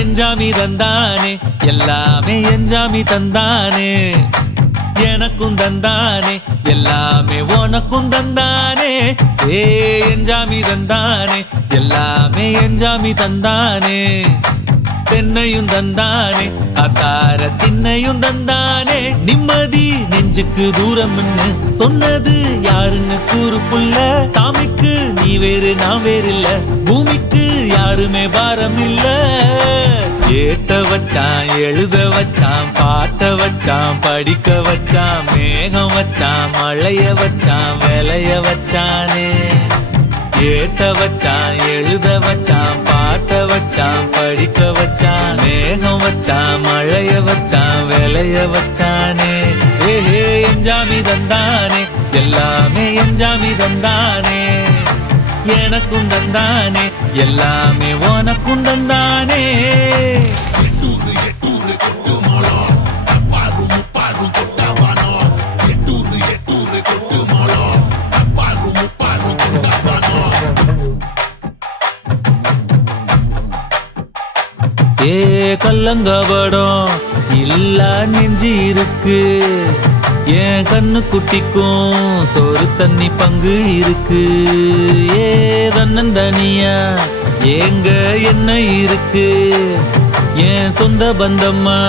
எஞ்சாமி தந்தானே எல்லாமே எஞ்சாமி தந்தானே எனக்கும் தந்தானே எல்லாமே உனக்கும் தந்தானே ஏ எஞ்சாமி தந்தானே எல்லாமே எஞ்சாமி தந்தானே தென்னையும் தந்தானே அத்தார திண்ணையும் தந்தானே நிம்மதி நெஞ்சுக்கு தூரம்னு சொன்னது யாருன்னு கூறு புள்ள சாமிக்கு நீ வேறு நான் வேறு இல்ல பூமிக்கு யாருமே பாரம் இல்ல ஏத்த வச்சான் எழுத வச்சான் பாட்ட வச்சான் படிக்க வச்சான் மேகம் வச்சான் மழைய வச்சான் விளைய வச்சானே ஏத்த வச்சான் எழுத வச்சான் பாட்ட வச்சான் படிக்க வச்சான் மேகம் வச்சான் மழைய வச்சான் விளைய வச்சானே ஏஹே எஞ்சாமி தந்தானே எல்லாமே எஞ்சாமி தந்தானே எனக்கும் தந்தானே எல்லாமே உனக்கும் தந்தானே ஏ கல்லங்கபடம் இல்ல நெஞ்சு இருக்கு என் கண்ணு குட்டிக்கும் சோறு தண்ணி பங்கு இருக்கு ஏ தன்னந்தனியா ஏங்க என்ன இருக்கு என் சொந்த பந்தம்மா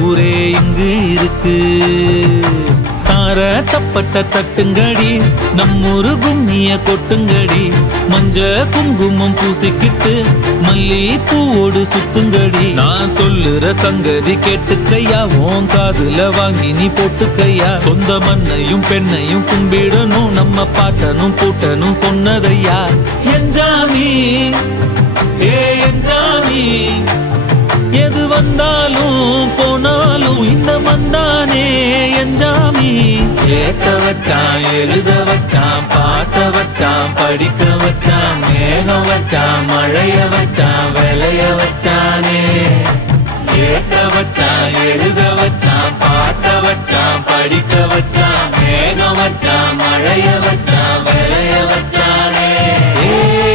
ஊரே இங்கு இருக்கு தார தப்பட்ட தட்டுங்கடி நம்மூரு கும்மிய கொட்டுங்கடி மஞ்ச குங்குமம் பூசிக்கிட்டு மல்லி பூவோடு சுத்துங்கடி நான் சொல்லுற சங்கதி கேட்டுக்கையா உன் காதுல வாங்கி நீ போட்டுக்கையா சொந்த மண்ணையும் பெண்ணையும் கும்பிடணும் நம்ம பாட்டனும் பூட்டனும் சொன்னதையா எஞ்சாமி ஏ எஞ்சாமி எது வந்தாலும் போனாலும் இந்த மந்தானே எஞ்சாமி ஏத்த வச்சான் எழுத வச்சான் பாட்ட வச்சான் படிக்க வச்சான் மேகம் வச்சான் மழைய வச்சான் விளைய வச்சானே ஏத்த வச்சான் எழுத வச்சான் பாட்ட வச்சான் படிக்க வச்சான் மேகம் வச்சான் மழைய வச்சான் விளைய வச்சானே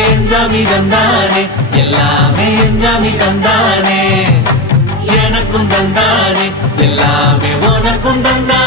எஞ்சாமி தந்தானே எல்லாமே எஞ்சாமி தந்தானே எனக்கும் தந்தானே எல்லாமே உனக்கும் தந்தானே